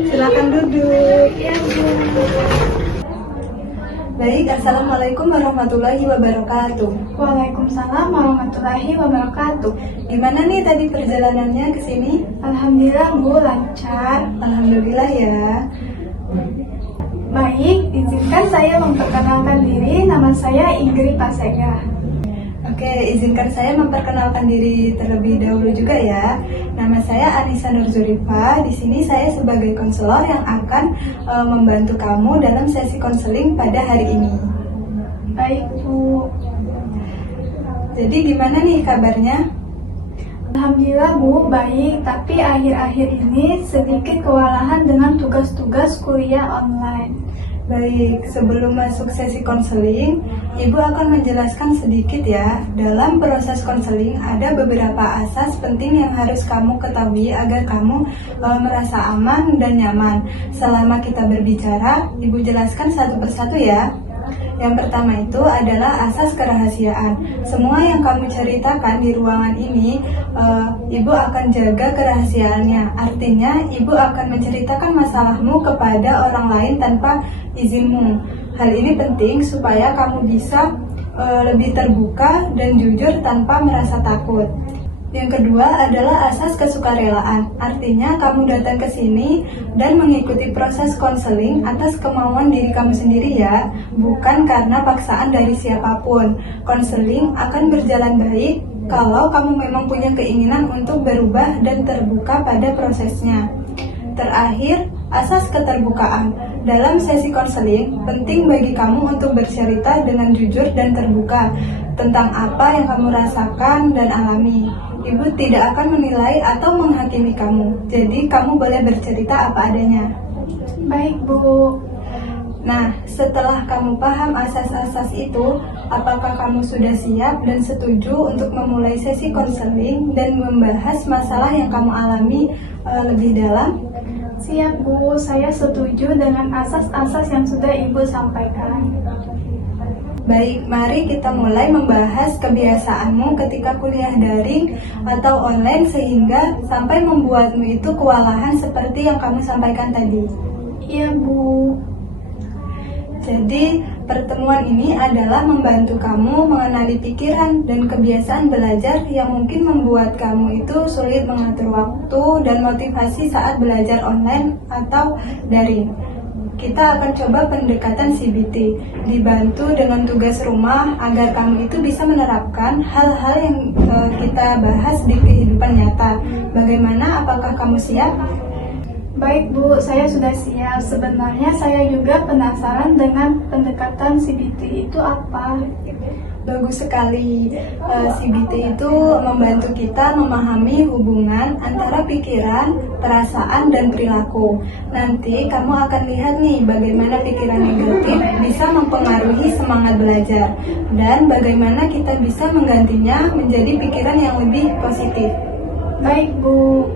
Silakan duduk. Ya, Bu. Baik, Assalamualaikum warahmatullahi wabarakatuh. Waalaikumsalam warahmatullahi wabarakatuh. Gimana nih tadi perjalanannya ke sini? Alhamdulillah, Bu, lancar. Alhamdulillah ya. Baik, izinkan saya memperkenalkan diri. Nama saya Ingrid Pasega. Oke, izinkan saya memperkenalkan diri terlebih dahulu juga ya. Nama saya Anissa Nurzurifa. Di sini saya sebagai konselor yang akan membantu kamu dalam sesi konseling pada hari ini. Baik, Bu. Jadi gimana nih kabarnya? Alhamdulillah, Bu, baik. Tapi akhir-akhir ini sedikit kewalahan dengan tugas-tugas kuliah online. Baik, sebelum masuk sesi konseling, Ibu akan menjelaskan sedikit ya. Dalam proses konseling ada beberapa asas penting yang harus kamu ketahui agar kamu merasa aman dan nyaman. Selama kita berbicara, Ibu jelaskan satu persatu ya. Yang pertama itu adalah asas kerahasiaan. Semua yang kamu ceritakan di ruangan ini, Ibu akan jaga kerahasiaannya. Artinya, Ibu akan menceritakan masalahmu kepada orang lain tanpa izinmu. Hal ini penting supaya kamu bisa lebih terbuka dan jujur tanpa merasa takut. Yang kedua adalah asas kesukarelaan. Artinya kamu datang ke sini dan mengikuti proses konseling atas kemauan diri kamu sendiri ya, bukan karena paksaan dari siapapun. Konseling akan berjalan baik kalau kamu memang punya keinginan untuk berubah dan terbuka pada prosesnya. Terakhir, asas keterbukaan. Dalam sesi konseling, penting bagi kamu untuk bercerita dengan jujur dan terbuka tentang apa yang kamu rasakan dan alami. Ibu tidak akan menilai atau menghakimi kamu, jadi kamu boleh bercerita apa adanya. Baik, Bu. Nah, setelah kamu paham asas-asas itu, apakah kamu sudah siap dan setuju untuk memulai sesi konseling dan membahas masalah yang kamu alami lebih dalam? Siap, Bu. Saya setuju dengan asas-asas yang sudah Ibu sampaikan. Baik, mari kita mulai membahas kebiasaanmu ketika kuliah daring atau online sehingga sampai membuatmu itu kewalahan seperti yang kamu sampaikan tadi. Iya, Bu. Jadi, pertemuan ini adalah membantu kamu mengenali pikiran dan kebiasaan belajar yang mungkin membuat kamu itu sulit mengatur waktu dan motivasi saat belajar online atau daring. Kita akan coba pendekatan CBT, dibantu dengan tugas rumah agar kamu itu bisa menerapkan hal-hal yang kita bahas di kehidupan nyata. Bagaimana, apakah kamu siap? Baik, Bu, saya sudah siap. Sebenarnya saya juga penasaran dengan pendekatan CBT itu apa. Bagus sekali. CBT itu membantu kita memahami hubungan antara pikiran, perasaan, dan perilaku. Nanti kamu akan lihat nih bagaimana pikiran negatif bisa mempengaruhi semangat belajar dan bagaimana kita bisa menggantinya menjadi pikiran yang lebih positif. Baik, Bu.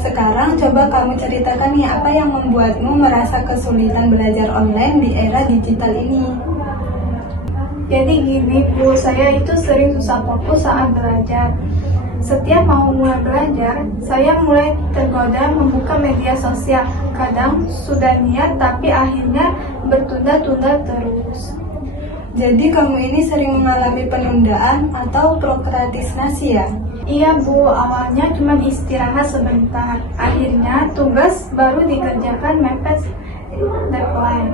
Sekarang coba kamu ceritakan nih apa yang membuatmu merasa kesulitan belajar online di era digital ini. Jadi gini, Bu, saya itu sering susah fokus saat belajar. Setiap mau mulai belajar, saya mulai tergoda membuka media sosial. Kadang sudah niat, tapi akhirnya bertunda-tunda terus. Jadi kamu ini sering mengalami penundaan atau prokrastinasi ya? Iya, Bu, awalnya cuma istirahat sebentar. Akhirnya tugas baru dikerjakan mepet deadline.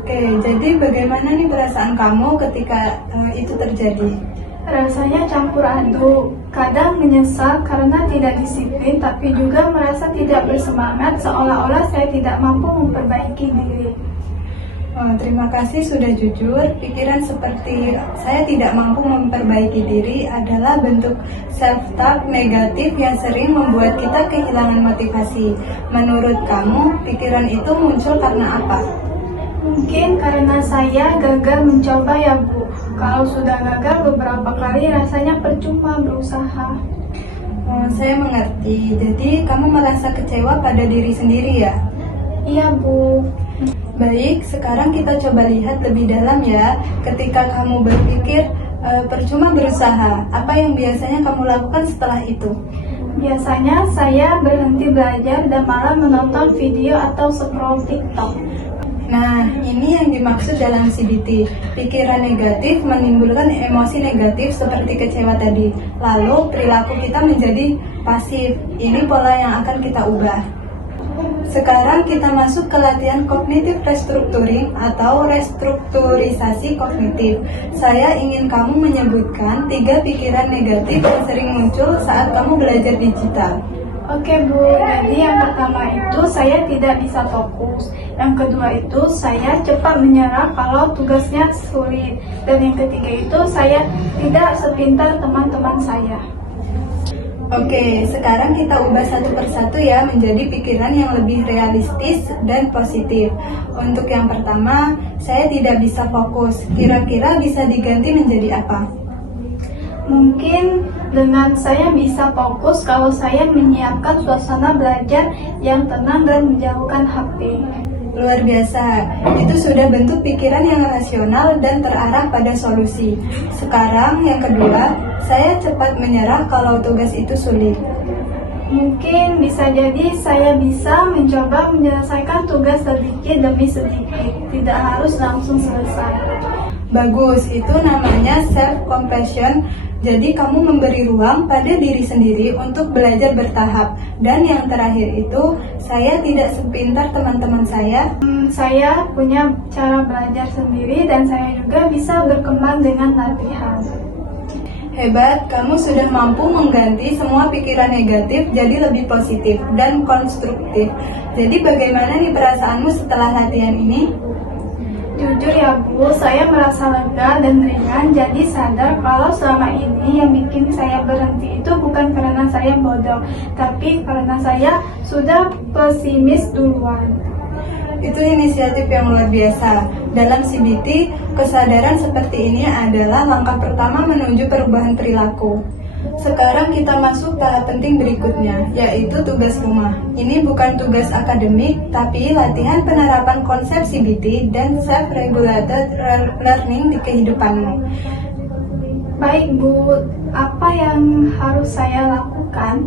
Oke, jadi bagaimana nih perasaan kamu ketika itu terjadi? Rasanya campur aduk. Kadang menyesal karena tidak disiplin, tapi juga merasa tidak bersemangat seolah-olah saya tidak mampu memperbaiki diri. Terima kasih sudah jujur. Pikiran seperti saya tidak mampu memperbaiki diri adalah bentuk self-talk negatif yang sering membuat kita kehilangan motivasi. Menurut kamu, pikiran itu muncul karena apa? Mungkin karena saya gagal mencoba ya, Bu. Kalau sudah gagal beberapa kali rasanya percuma berusaha. Saya mengerti. Jadi kamu merasa kecewa pada diri sendiri ya? Iya, Bu. Baik, sekarang kita coba lihat lebih dalam ya. Ketika kamu berpikir percuma berusaha, apa yang biasanya kamu lakukan setelah itu? Biasanya saya berhenti belajar dan malah menonton video atau scroll TikTok. Nah, ini yang dimaksud dalam CBT. Pikiran negatif menimbulkan emosi negatif seperti kecewa tadi. Lalu perilaku kita menjadi pasif. Ini pola yang akan kita ubah. Sekarang kita masuk ke latihan kognitif restructuring atau restrukturisasi kognitif. Saya ingin kamu menyebutkan 3 pikiran negatif yang sering muncul saat kamu belajar digital. Oke Bu, jadi yang pertama itu saya tidak bisa fokus. Yang kedua itu saya cepat menyerah kalau tugasnya sulit. Dan yang ketiga itu saya tidak sepintar teman-teman saya. Oke, sekarang kita ubah satu persatu ya menjadi pikiran yang lebih realistis dan positif. Untuk yang pertama, saya tidak bisa fokus. Kira-kira bisa diganti menjadi apa? Mungkin dengan saya bisa fokus kalau saya menyiapkan suasana belajar yang tenang dan menjauhkan HP. Luar biasa, itu sudah bentuk pikiran yang rasional dan terarah pada solusi. Sekarang yang kedua, saya cepat menyerah kalau tugas itu sulit. Mungkin bisa jadi saya bisa mencoba menyelesaikan tugas sedikit demi sedikit, tidak harus langsung selesai. Bagus, itu namanya self-compassion. Jadi kamu memberi ruang pada diri sendiri untuk belajar bertahap. Dan yang terakhir itu, saya tidak sepintar teman-teman saya. Saya punya cara belajar sendiri dan saya juga bisa berkembang dengan latihan. Hebat, kamu sudah mampu mengganti semua pikiran negatif jadi lebih positif dan konstruktif. Jadi bagaimana nih perasaanmu setelah latihan ini? Jujur ya Bu, saya merasa lega dan ringan, jadi sadar kalau selama ini yang bikin saya berhenti itu bukan karena saya bodoh, tapi karena saya sudah pesimis duluan. Itu inisiatif yang luar biasa. Dalam CBT, kesadaran seperti ini adalah langkah pertama menuju perubahan perilaku. Sekarang kita masuk tahap penting berikutnya, yaitu tugas rumah. Ini bukan tugas akademik, tapi latihan penerapan konsep CBT dan self-regulated learning di kehidupanmu. Baik Bu, apa yang harus saya lakukan?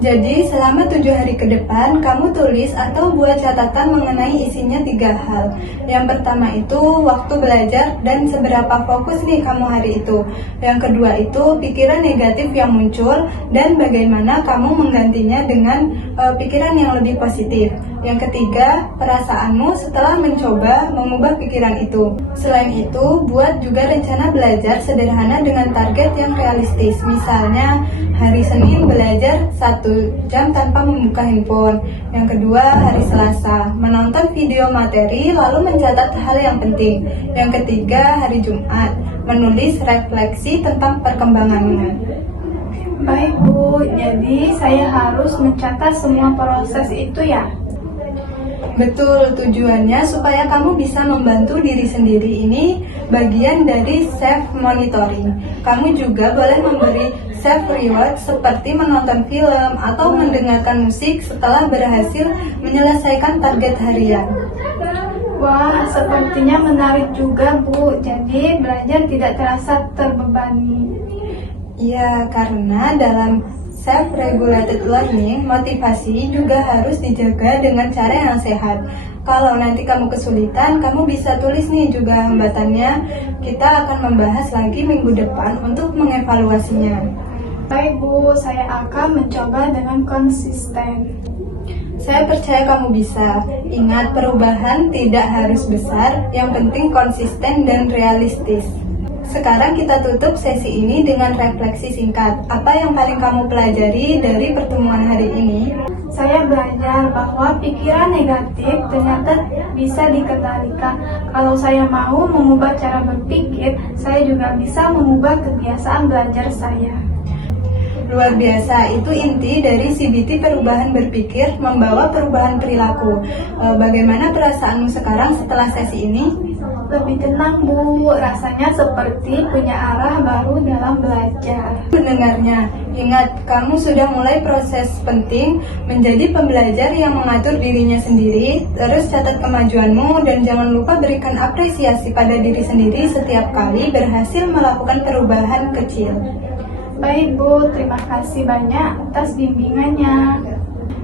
Jadi selama 7 hari ke depan, kamu tulis atau buat catatan mengenai isinya 3 hal. Yang pertama itu waktu belajar dan seberapa fokus nih kamu hari itu. Yang kedua itu pikiran negatif yang muncul dan bagaimana kamu menggantinya dengan pikiran yang lebih positif. Yang ketiga, perasaanmu setelah mencoba mengubah pikiran itu. Selain itu, buat juga rencana belajar sederhana dengan target yang realistis. Misalnya, hari Senin belajar 1 jam tanpa membuka handphone. Yang kedua, hari Selasa, menonton video materi lalu mencatat hal yang penting. Yang ketiga, hari Jumat, menulis refleksi tentang perkembanganmu. Baik Bu, jadi saya harus mencatat semua proses itu ya? Betul, tujuannya supaya kamu bisa membantu diri sendiri. Ini bagian dari self-monitoring. Kamu juga boleh memberi self-reward seperti menonton film atau mendengarkan musik setelah berhasil menyelesaikan target harian. Wah, sepertinya menarik juga Bu, jadi belajar tidak terasa terbebani. Iya, karena dalam self-regulated learning, motivasi juga harus dijaga dengan cara yang sehat. Kalau nanti kamu kesulitan, kamu bisa tulis nih juga hambatannya. Kita akan membahas lagi minggu depan untuk mengevaluasinya. Baik Bu, saya akan mencoba dengan konsisten. Saya percaya kamu bisa. Ingat, perubahan tidak harus besar, yang penting konsisten dan realistis. Sekarang kita tutup sesi ini dengan refleksi singkat. Apa yang paling kamu pelajari dari pertemuan hari ini? Saya belajar bahwa pikiran negatif ternyata bisa dikendalikan. Kalau saya mau mengubah cara berpikir, saya juga bisa mengubah kebiasaan belajar saya. Luar biasa, itu inti dari CBT perubahan berpikir membawa perubahan perilaku. Bagaimana perasaanmu sekarang setelah sesi ini? Lebih tenang Bu, rasanya seperti punya arah baru dalam belajar. Mendengarnya, ingat kamu sudah mulai proses penting menjadi pembelajar yang mengatur dirinya sendiri. Terus catat kemajuanmu dan jangan lupa berikan apresiasi pada diri sendiri setiap kali berhasil melakukan perubahan kecil. Baik Bu, terima kasih banyak atas bimbingannya.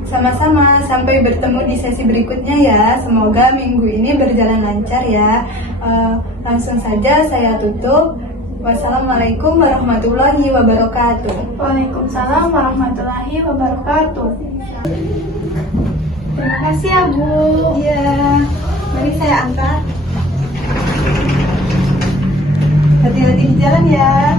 Sama-sama, sampai bertemu di sesi berikutnya ya. Semoga minggu ini berjalan lancar ya. Langsung saja saya tutup. Wassalamualaikum warahmatullahi wabarakatuh. Waalaikumsalam warahmatullahi wabarakatuh. Terima kasih ya Bu. Iya, mari saya angkat. Hati-hati di jalan ya.